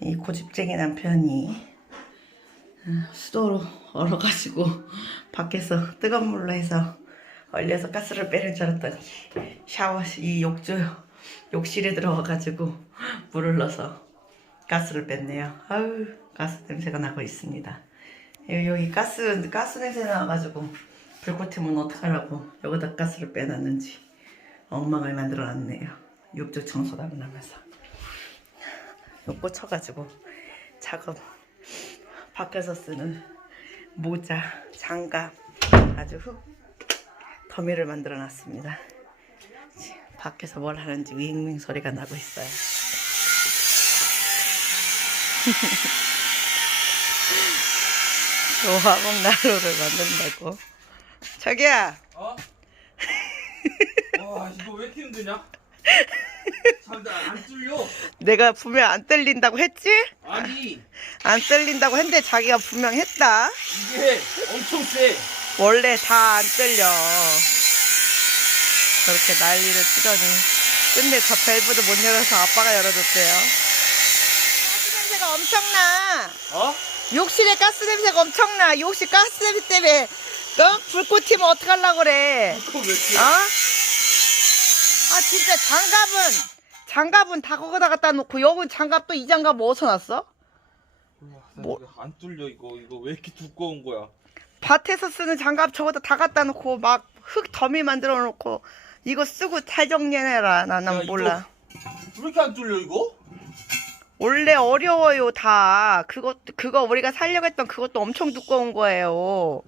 이 고집쟁이 남편이 어, 수도로 얼어가지고 밖에서 뜨거운 물로 해서 얼려서 가스를 빼는 줄 알았더니 샤워 이 욕조 욕실에 들어와가지고 물을 넣어서 가스를 뺐네요. 아유 가스 냄새가 나고 있습니다. 여기, 여기 가스 가스 냄새 나가지고 불꽃 튀면 어떡하라고 여기다 가스를 빼놨는지 엉망을 만들어놨네요. 욕조 청소도 안 나면서 요 꽂혀가지고 작업 밖에서 쓰는 모자, 장갑 아주 흙 더미를 만들어 놨습니다. 밖에서 뭘 하는지 윙윙 소리가 나고 있어요. 조화봉 난로를 만든다고. 자기야, 어? 와 이거 왜 이렇게 힘드냐? 뚫려. 내가 분명 안 떨린다고 했지? 아니 안 떨린다고 했는데 자기가 분명 했다. 이게 엄청 세. 원래 다 안 떨려. 그렇게 난리를 치더니. 근데 저 밸브도 못 열어서 아빠가 열어줬대요. 가스 냄새가 엄청나. 어? 욕실에 가스 냄새가 엄청나. 욕실 가스 냄새 때문에 너 불꽃 튀면 어떡하려고 그래. 그거 왜 이렇게? 어? 아 진짜 장갑은 장갑은 다 거기다 갖다 놓고 여기 장갑도 이 장갑 어디서 났어? 뭐- 뭐... 안 뚫려 이거 이거 왜 이렇게 두꺼운 거야? 밭에서 쓰는 장갑 저거다 다 갖다 놓고 막 흙 더미 만들어 놓고 이거 쓰고 잘 정리해라 나는 이거- 몰라 왜 이렇게 안 뚫려 이거? 원래 어려워요 다 그것 그거 우리가 살려고 했던 그것도 엄청 두꺼운 거예요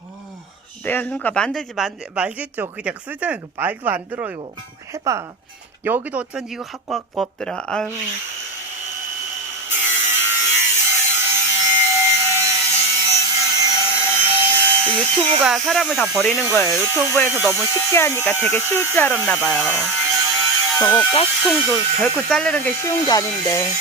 아, 내가 그러니까 만들지 만, 말겠죠. 그냥 쓰잖아요. 그 말도 안 들어요. 해봐. 여기도 어쩐지 이거 갖고 갖고 없더라. 아유. 유튜브가 사람을 다 버리는 거예요. 유튜브에서 너무 쉽게 하니까 되게 쉬울 줄 알았나 봐요. 저거 가스통도 결코 자르는 게 쉬운 게 아닌데